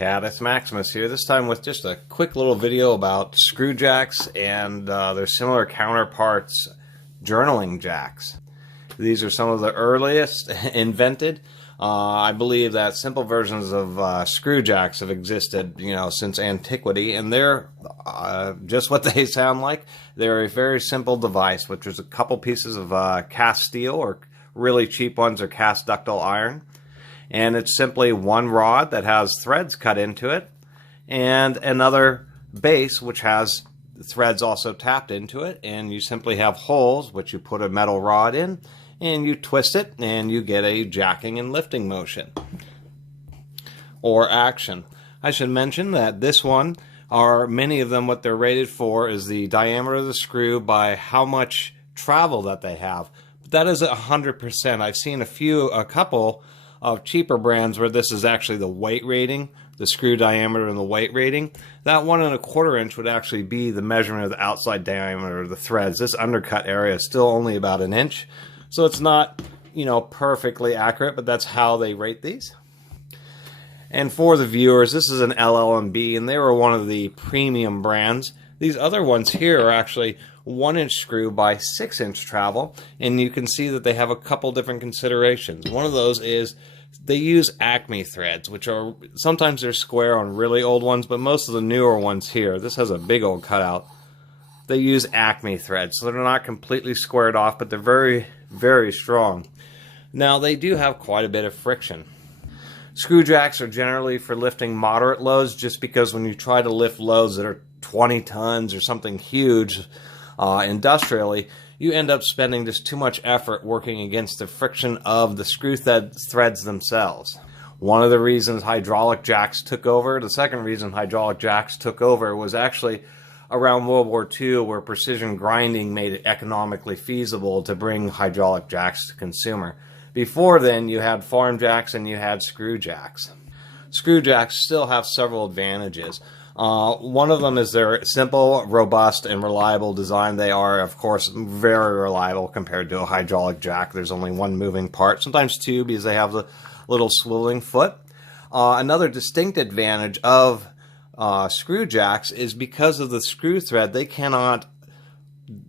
Cat, it's Maximus here, this time with just a quick little video about screw jacks and their similar counterparts, journaling jacks. These are some of the earliest invented. I believe that simple versions of screw jacks have existed, since antiquity, and they're just what they sound like. They're a very simple device, which is a couple pieces of cast steel, or really cheap ones are cast ductile iron. And it's simply one rod that has threads cut into it, and another base which has threads also tapped into it, and you simply have holes which you put a metal rod in, and you twist it, and you get a jacking and lifting motion or action. I should mention that this one, many of them, what they're rated for is the diameter of the screw by how much travel that they have. But that is 100%. I've seen a couple of cheaper brands where this is actually the weight rating, the screw diameter and the weight rating. That 1 1/4 inch would actually be the measurement of the outside diameter of the threads. This undercut area is still only about 1 inch, so it's not, perfectly accurate, but that's how they rate these. And for the viewers, this is an LL&B, and they were one of the premium brands. These other ones here are actually 1 inch screw by 6 inch travel, and you can see that they have a couple different considerations. One of those is they use Acme threads, which are sometimes they're square on really old ones, but most of the newer ones here, this has a big old cutout, they use Acme threads, so they're not completely squared off, but they're very, very strong. Now, they do have quite a bit of friction. Screw jacks are generally for lifting moderate loads, just because when you try to lift loads that are 20 tons or something huge industrially, you end up spending just too much effort working against the friction of the screw threads themselves. One of the reasons hydraulic jacks took over, the second reason hydraulic jacks took over, was actually around World War II, where precision grinding made it economically feasible to bring hydraulic jacks to consumer. Before then, you had farm jacks and you had screw jacks. Screw jacks still have several advantages. One of them is their simple, robust, and reliable design. They are, of course, very reliable compared to a hydraulic jack. There's only one moving part, sometimes two, because they have the little swiveling foot. Another distinct advantage of screw jacks is because of the screw thread,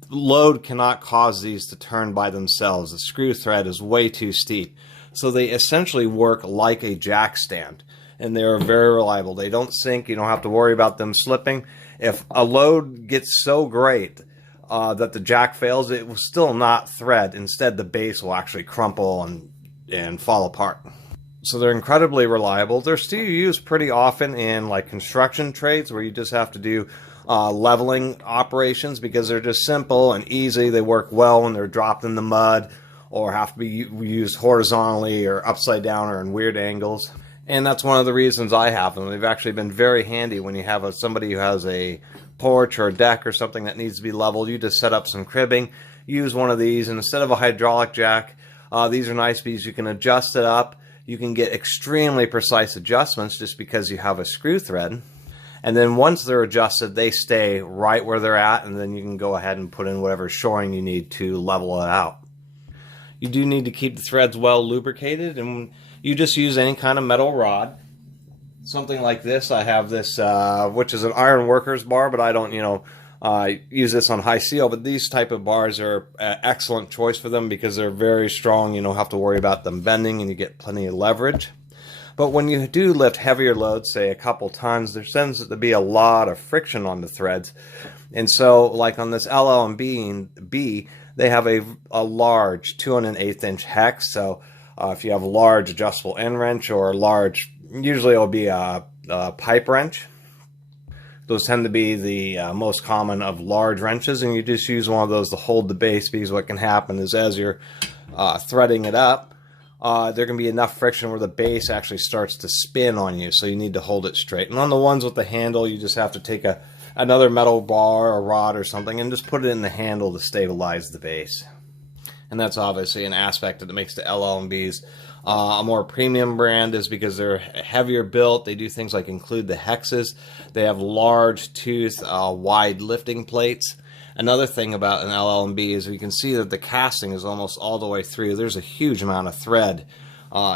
load cannot cause these to turn by themselves. The screw thread is way too steep. So they essentially work like a jack stand, and they are very reliable. They don't sink. You don't have to worry about them slipping. If a load gets so great that the jack fails, it will still not thread. Instead, the base will actually crumple and fall apart. So they're incredibly reliable. They're still used pretty often in like construction trades, where you just have to do leveling operations, because they're just simple and easy. They work well when they're dropped in the mud, or have to be used horizontally or upside down or in weird angles. And that's one of the reasons I have them. They've actually been very handy when you have somebody who has a porch or a deck or something that needs to be leveled. You just set up some cribbing, use one of these, and instead of a hydraulic jack, these are nice because you can adjust it up. You can get extremely precise adjustments just because you have a screw thread. And then once they're adjusted, they stay right where they're at, and then you can go ahead and put in whatever shoring you need to level it out. You do need to keep the threads well lubricated, and you just use any kind of metal rod. Something like this. I have this, which is an iron workers bar, but I don't, use this on high seal. But these type of bars are an excellent choice for them because they're very strong. You don't have to worry about them bending, and you get plenty of leverage. But when you do lift heavier loads, say a couple tons, there tends to be a lot of friction on the threads. And so, like on this LL&B, they have a large 2 1/8 inch hex. So if you have a large adjustable end wrench or a large, usually it'll be a pipe wrench. Those tend to be the most common of large wrenches, and you just use one of those to hold the base, because what can happen is as you're threading it up, there can be enough friction where the base actually starts to spin on you, so you need to hold it straight. And on the ones with the handle, you just have to take another metal bar or rod or something and just put it in the handle to stabilize the base. And that's obviously an aspect that makes the LL&Bs a more premium brand, is because they're heavier built. They do things like include the hexes. They have large tooth, wide lifting plates. Another thing about an LL&B is we can see that the casting is almost all the way through. There's a huge amount of thread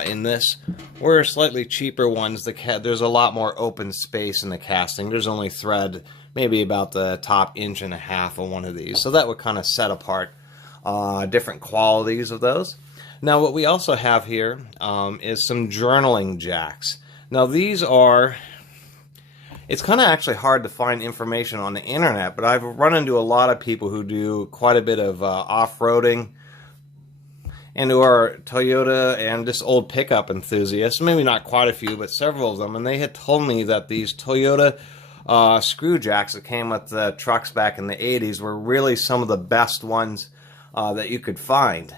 in this. Where slightly cheaper ones, there's a lot more open space in the casting. There's only thread, maybe about the top 1.5 inches on one of these. So that would kind of set apart different qualities of those. Now what we also have here is some journaling jacks. Now these are, it's kind of actually hard to find information on the internet, but I've run into a lot of people who do quite a bit of off-roading and who are Toyota and just old pickup enthusiasts, maybe not quite a few, but several of them, and they had told me that these Toyota screw jacks that came with the trucks back in the 80s were really some of the best ones that you could find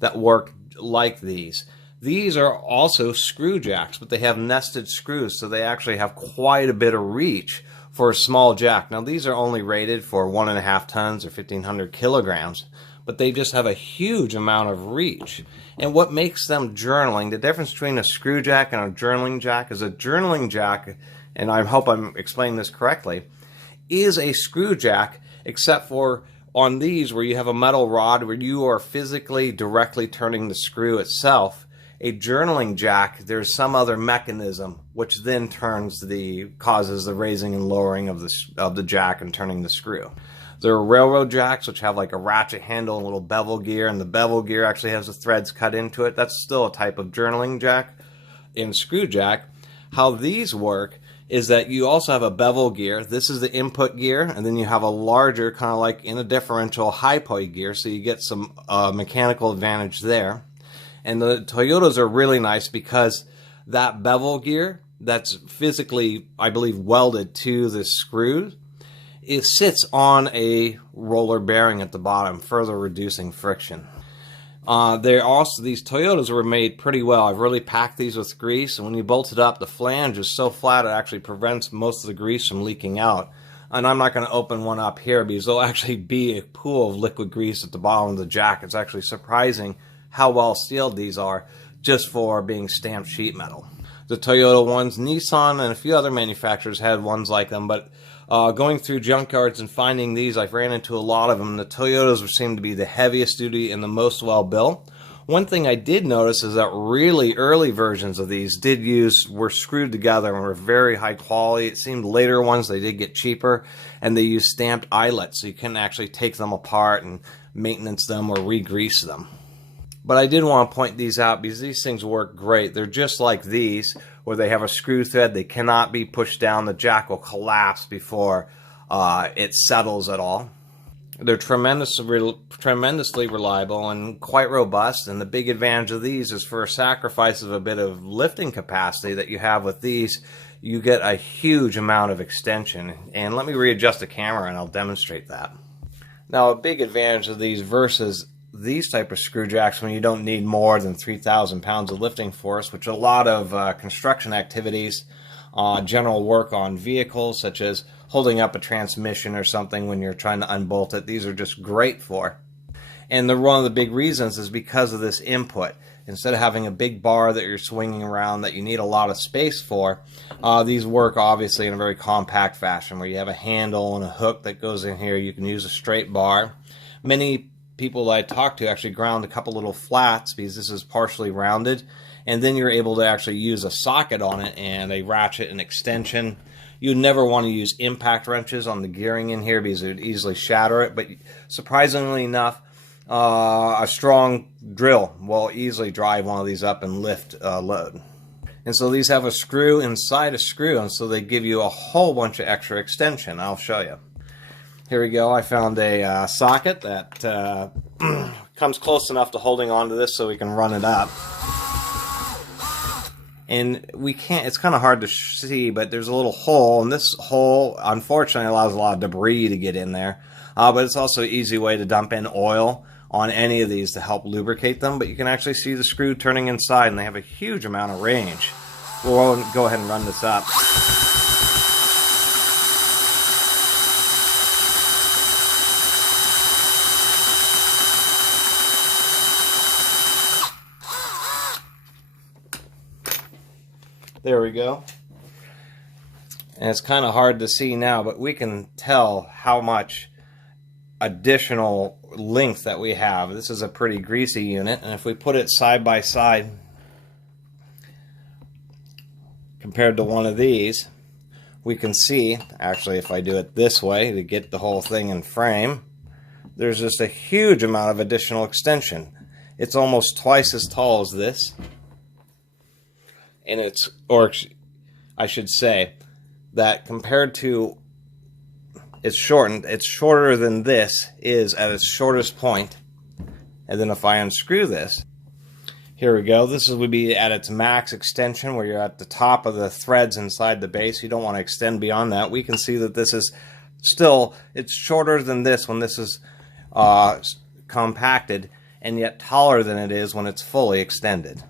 that work like these. These are also screw jacks, but they have nested screws, so they actually have quite a bit of reach for a small jack. Now these are only rated for 1.5 tons or 1,500 kilograms, but they just have a huge amount of reach. And what makes them journaling, the difference between a screw jack and a journaling jack is a journaling jack, and I hope I'm explaining this correctly, is a screw jack, except for on these where you have a metal rod where you are physically directly turning the screw itself. A journaling jack, there's some other mechanism which then causes the raising and lowering of the jack and turning the screw. There are railroad jacks which have like a ratchet handle and a little bevel gear, and the bevel gear actually has the threads cut into it. That's still a type of journaling jack. In screw jack, how these work is that you also have a bevel gear. This is the input gear, and then you have a larger, kind of like in a differential, hypo gear, so you get some mechanical advantage there. And the Toyotas are really nice because that bevel gear that's physically, I believe, welded to the screw, it sits on a roller bearing at the bottom, further reducing friction. These Toyotas were made pretty well. I've really packed these with grease, and when you bolt it up, the flange is so flat it actually prevents most of the grease from leaking out. And I'm not going to open one up here because there'll actually be a pool of liquid grease at the bottom of the jack. It's actually surprising how well sealed these are just for being stamped sheet metal. The Toyota ones, Nissan and a few other manufacturers had ones like them, but going through junkyards and finding these, I've ran into a lot of them. The Toyotas seem to be the heaviest duty and the most well built. One thing I did notice is that really early versions of these were screwed together and were very high quality. It seemed later ones, they did get cheaper, and they used stamped eyelets, so you can actually take them apart and maintenance them or re-grease them. But I did want to point these out because these things work great. They're just like these, where they have a screw thread. They cannot be pushed down. The jack will collapse before it settles at all. They're tremendously reliable and quite robust. And the big advantage of these is, for a sacrifice of a bit of lifting capacity that you have with these, you get a huge amount of extension. And let me readjust the camera and I'll demonstrate that. Now, a big advantage of these versus these type of screw jacks, when you don't need more than 3,000 pounds of lifting force, which a lot of construction activities, general work on vehicles, such as holding up a transmission or something when you're trying to unbolt it, these are just great for. And one of the big reasons is because of this input. Instead of having a big bar that you're swinging around that you need a lot of space for, these work obviously in a very compact fashion, where you have a handle and a hook that goes in here. You can use a straight bar. Many people that I talk to actually ground a couple little flats because this is partially rounded, and then you're able to actually use a socket on it and a ratchet and extension. You never want to use impact wrenches on the gearing in here because it would easily shatter it, but surprisingly enough, a strong drill will easily drive one of these up and lift load. And so these have a screw inside a screw, and so they give you a whole bunch of extra extension. I'll show you. Here we go. I found a socket that comes close enough to holding onto this so we can run it up. And we can't, it's kind of hard to see, but there's a little hole, and this hole unfortunately allows a lot of debris to get in there. But it's also an easy way to dump in oil on any of these to help lubricate them. But you can actually see the screw turning inside, and they have a huge amount of range. We'll go ahead and run this up. There we go. And it's kind of hard to see now, but we can tell how much additional length that we have. This is a pretty greasy unit, and if we put it side by side, compared to one of these, we can see, actually if I do it this way to get the whole thing in frame, there's just a huge amount of additional extension. It's almost twice as tall as this. And it's, or I should say, that compared to, it's shortened, it's shorter than this is at its shortest point. And then if I unscrew this, here we go, this would be at its max extension where you're at the top of the threads inside the base. You don't want to extend beyond that. We can see that this is still, it's shorter than this when this is compacted, and yet taller than it is when it's fully extended.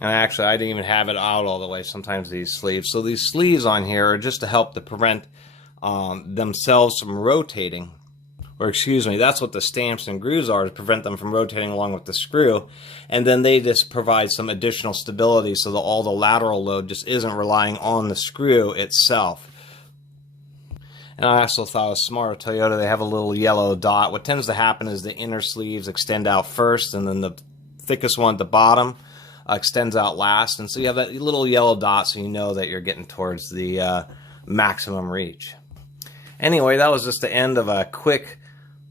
And actually, I didn't even have it out all the way, sometimes these sleeves. So these sleeves on here are just to help to prevent themselves from rotating. Or excuse me, that's what the stamps and grooves are, to prevent them from rotating along with the screw. And then they just provide some additional stability so that all the lateral load just isn't relying on the screw itself. And I also thought it was smart of Toyota, they have a little yellow dot. What tends to happen is the inner sleeves extend out first, and then the thickest one at the bottom extends out last. And so you have that little yellow dot so you know that you're getting towards the maximum reach. Anyway, that was just the end of a quick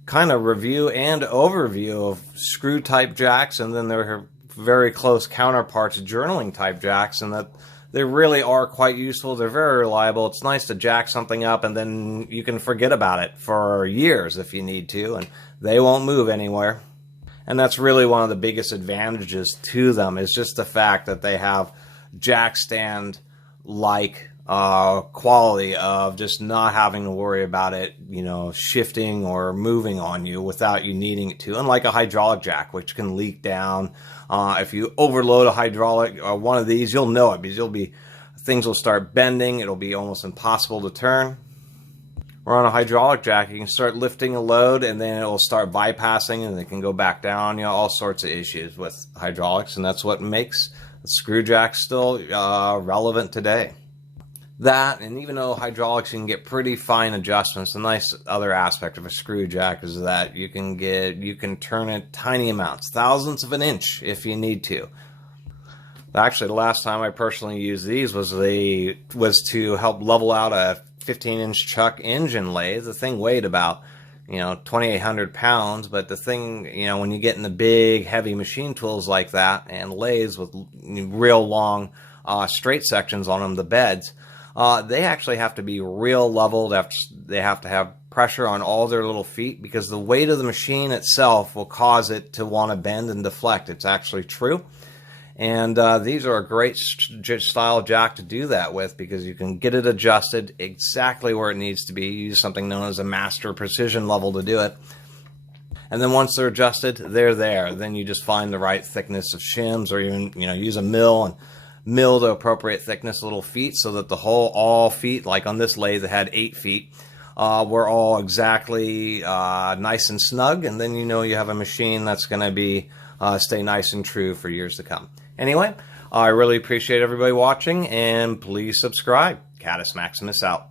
kind of review and overview of screw type jacks, and then their very close counterparts, journaling type jacks, and that they really are quite useful. They're very reliable. It's nice to jack something up and then you can forget about it for years if you need to, and they won't move anywhere. And that's really one of the biggest advantages to them, is just the fact that they have jack stand like quality of just not having to worry about it, you know, shifting or moving on you without you needing it to. Unlike a hydraulic jack, which can leak down. If you overload a hydraulic or one of these, you'll know it, because things will start bending. It'll be almost impossible to turn. Or on a hydraulic jack, you can start lifting a load and then it will start bypassing and it can go back down. You know, all sorts of issues with hydraulics, and that's what makes the screw jack still relevant today. That, and even though hydraulics, you can get pretty fine adjustments, the nice other aspect of a screw jack is that you can turn it tiny amounts, thousandths of an inch if you need to. Actually, the last time I personally used these was to help level out a 15-inch chuck engine lathe. The thing weighed about, 2,800 pounds, but the thing, when you get in the big, heavy machine tools like that, and lathes with real long straight sections on them, the beds, they actually have to be real leveled. They have to have pressure on all their little feet, because the weight of the machine itself will cause it to want to bend and deflect. It's actually true. And these are a great style jack to do that with, because you can get it adjusted exactly where it needs to be. You use something known as a master precision level to do it. And then once they're adjusted, they're there. Then you just find the right thickness of shims, or even, use a mill and mill the appropriate thickness little feet, so that all feet, like on this lathe that had 8 feet, were all exactly nice and snug, and then you have a machine that's going to be stay nice and true for years to come. Anyway, I really appreciate everybody watching, and please subscribe. Catus Maximus out.